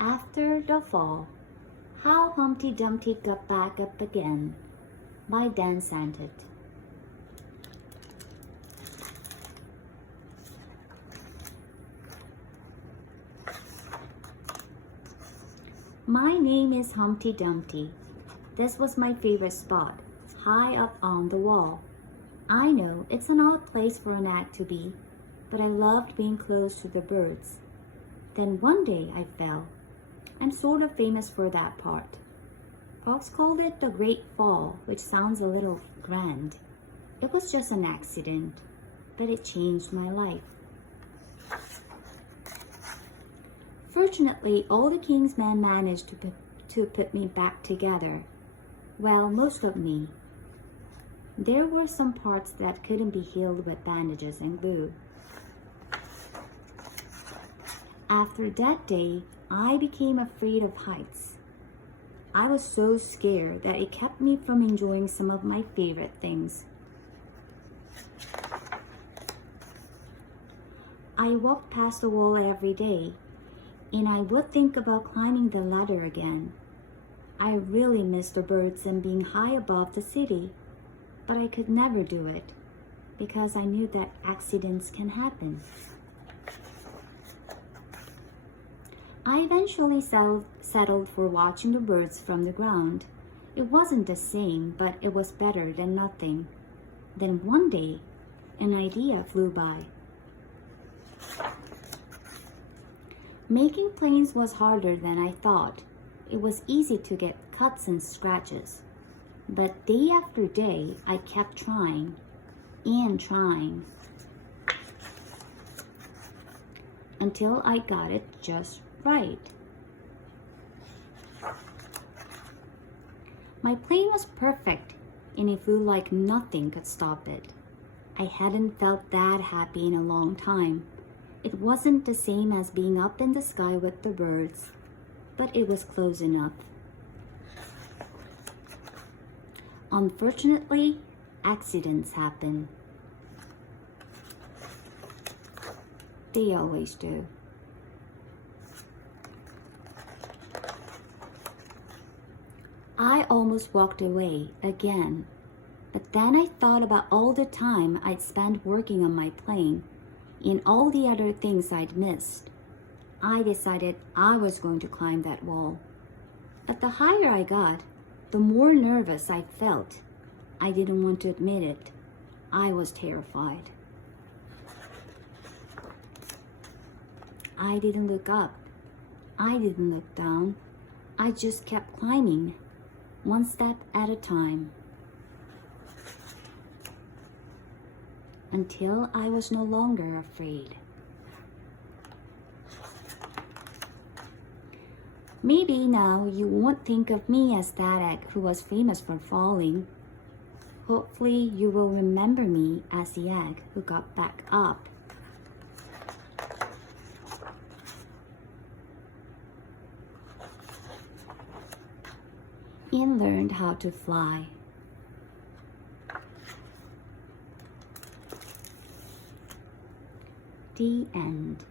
After the Fall, How Humpty Dumpty Got Back Up Again by Santat. My name is Humpty Dumpty. This was my favorite spot, high up on the wall. I know it's an odd place for an egg to be, but I loved being close to the birds. Then one day I fell. I'm sort of famous for that part. Folks called it the Great Fall, which sounds a little grand. It was just an accident, but it changed my life. Fortunately, all the king's men managed to put me back together. Well, most of me. There were some parts that couldn't be healed with bandages and glue. After that day, I became afraid of heights. I was so scared that it kept me from enjoying some of my favorite things. I walked past the wall every day, and I would think about climbing the ladder again. I really missed the birds and being high above the city, but I could never do it because I knew that accidents can happen. I eventually settled for watching the birds from the ground. It wasn't the same, but it was better than nothing. Then one day, an idea flew by. Making planes was harder than I thought. It was easy to get cuts and scratches. But day after day, I kept trying and trying until I got it just right. My plane was perfect, and it flew like nothing could stop it. I hadn't felt that happy in a long time. It wasn't the same as being up in the sky with the birds, but it was close enough. Unfortunately, accidents happen. They always do. I almost walked away again, but then I thought about all the time I'd spent working on my plane and all the other things I'd missed. I decided I was going to climb that wall. But the higher I got, the more nervous I felt. I didn't want to admit it. I was terrified. I didn't look up. I didn't look down. I just kept climbing, one step at a time, until I was no longer afraid. Maybe now you won't think of me as that egg who was famous for falling. Hopefully you will remember me as the egg who got back up. And learned how to fly. The end.